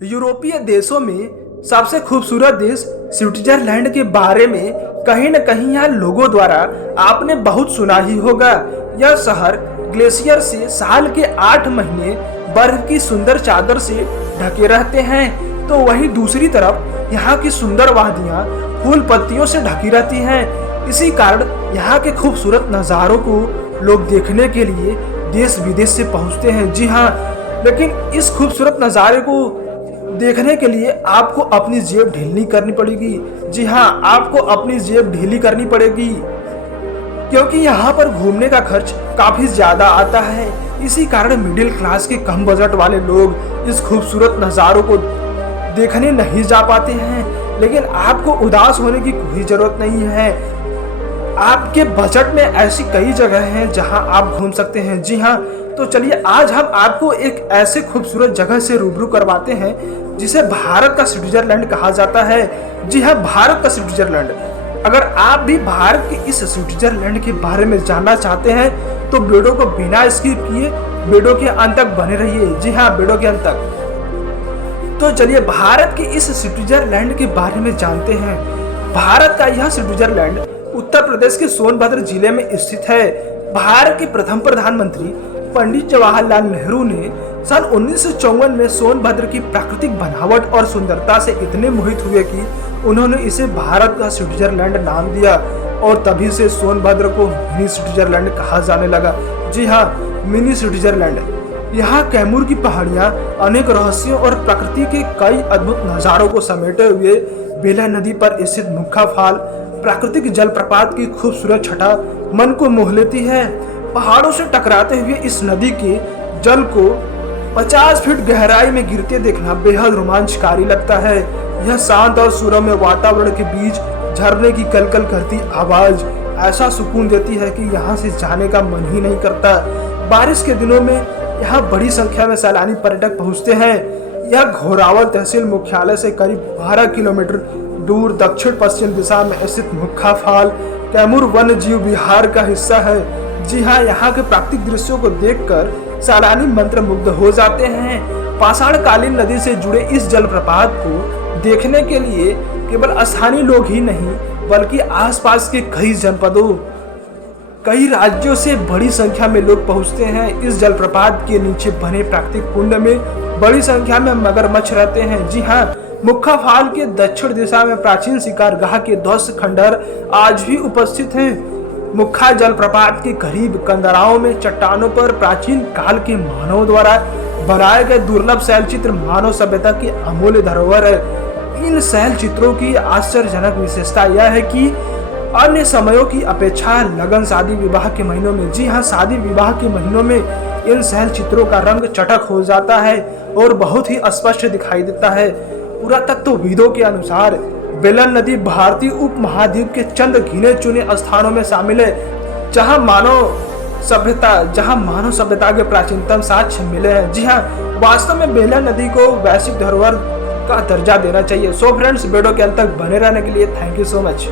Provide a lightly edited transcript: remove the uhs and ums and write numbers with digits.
यूरोपीय देशों में सबसे खूबसूरत देश स्विट्जरलैंड के बारे में कहीं न कहीं यहाँ लोगों द्वारा आपने बहुत सुना ही होगा। यह शहर ग्लेशियर से साल के 8 महीने बर्फ की सुंदर चादर से ढके रहते हैं, तो वहीं दूसरी तरफ यहाँ की सुंदर वादियाँ फूल पत्तियों से ढकी रहती हैं। इसी कारण यहाँ के खूबसूरत नज़ारों को लोग देखने के लिए देश विदेश से पहुँचते हैं। जी हाँ, लेकिन इस खूबसूरत नज़ारे को देखने के लिए आपको अपनी जेब ढीली करनी पड़ेगी। जी हाँ, आपको अपनी जेब ढीली करनी पड़ेगी, क्योंकि यहाँ पर घूमने का खर्च काफी ज्यादा आता है। इसी कारण मिडिल क्लास के कम बजट वाले लोग इस खूबसूरत नज़ारों को देखने नहीं जा पाते हैं। लेकिन आपको उदास होने की कोई जरूरत नहीं है, आपके बजट में ऐसी कई जगह हैं जहां आप घूम सकते हैं। जी हाँ, तो चलिए आज हम आपको एक ऐसे खूबसूरत जगह से रूबरू करवाते हैं जिसे भारत का स्विट्जरलैंड कहा जाता है। जी हाँ, भारत का स्विट्जरलैंड। अगर आप भी भारत के इस स्विट्जरलैंड के बारे में जानना चाहते हैं तो वीडियो को बिना स्किप किए वीडियो के अंत तक बने रहिए। जी हाँ, वीडियो के अंत तक। तो चलिए भारत के इस स्विट्जरलैंड के बारे में जानते हैं। भारत का यह स्विट्जरलैंड उत्तर प्रदेश के सोनभद्र जिले में स्थित है। भारत के प्रथम प्रधानमंत्री पंडित जवाहरलाल नेहरू ने सन 1954 में सोनभद्र की प्राकृतिक बनावट और सुंदरता से इतने मोहित हुए कि उन्होंने इसे भारत का स्विट्जरलैंड नाम दिया, और तभी से सोनभद्र को मिनी स्विट्जरलैंड कहा जाने लगा। जी हाँ, मिनी स्विट्जरलैंड। यहाँ कैमूर की पहाड़ियाँ अनेक रहस्यों और प्रकृति के कई अद्भुत नज़ारों को समेटे हुए बेला नदी पर स्थित मुख्या फाल प्राकृतिक जलप्रपात की खूबसूरत छटा मन को मोह लेती है। पहाड़ों से टकराते हुए इस नदी के जल को 50 फीट गहराई में गिरते देखना बेहद रोमांचकारी लगता है। यह शांत और सुरम्य वातावरण के बीच झरने की कलकल करती आवाज ऐसा सुकून देती है कि यहाँ से जाने का मन ही नहीं करता। बारिश के दिनों में यहाँ बड़ी संख्या में सैलानी पर्यटक पहुँचते हैं। यह घोरावल तहसील मुख्यालय से करीब 12 किलोमीटर दूर दक्षिण पश्चिम दिशा में स्थित मुख्या फाल कैमूर वन्य जीव विहार का हिस्सा है। जी हाँ, यहाँ के प्राकृतिक दृश्यों को देखकर सैलानी मंत्रमुग्ध हो जाते हैं। पाषाणकालीन नदी से जुड़े इस जलप्रपात को देखने के लिए केवल स्थानीय लोग ही नहीं बल्कि आसपास के कई जनपदों, कई राज्यों से बड़ी संख्या में लोग पहुँचते हैं। इस जलप्रपात के नीचे बने प्राकृतिक कुंड में बड़ी संख्या में मगरमच्छ रहते हैं। जी हाँ, मुख्या फाल के दक्षिण दिशा में प्राचीन शिकारगाह के ध्वस्त खंडहर आज भी उपस्थित हैं। मुख्या जलप्रपात के करीब कंदराओं में चट्टानों पर प्राचीन काल के मानव द्वारा बनाए गए दुर्लभ शैल चित्र मानव सभ्यता की अमूल्य धरोहर है। इन शैल चित्रों की आश्चर्यजनक विशेषता यह है कि अन्य समयों की अपेक्षा लगन शादी विवाह के महीनों में, जी हाँ, शादी विवाह के महीनों में इन शैल चित्रों का रंग चटक हो जाता है और बहुत ही स्पष्ट दिखाई देता है। पुरातत्वविदों के अनुसार बेलन नदी भारतीय उपमहाद्वीप के चंद गिने चुने स्थानों में शामिल है जहां मानव सभ्यता के प्राचीनतम साक्ष्य मिले हैं। जी हाँ, वास्तव में बेलन नदी को वैश्विक धरोहर का दर्जा देना चाहिए। सो फ्रेंड्स, वीडियो के अंत तक बने रहने के लिए थैंक यू सो मच।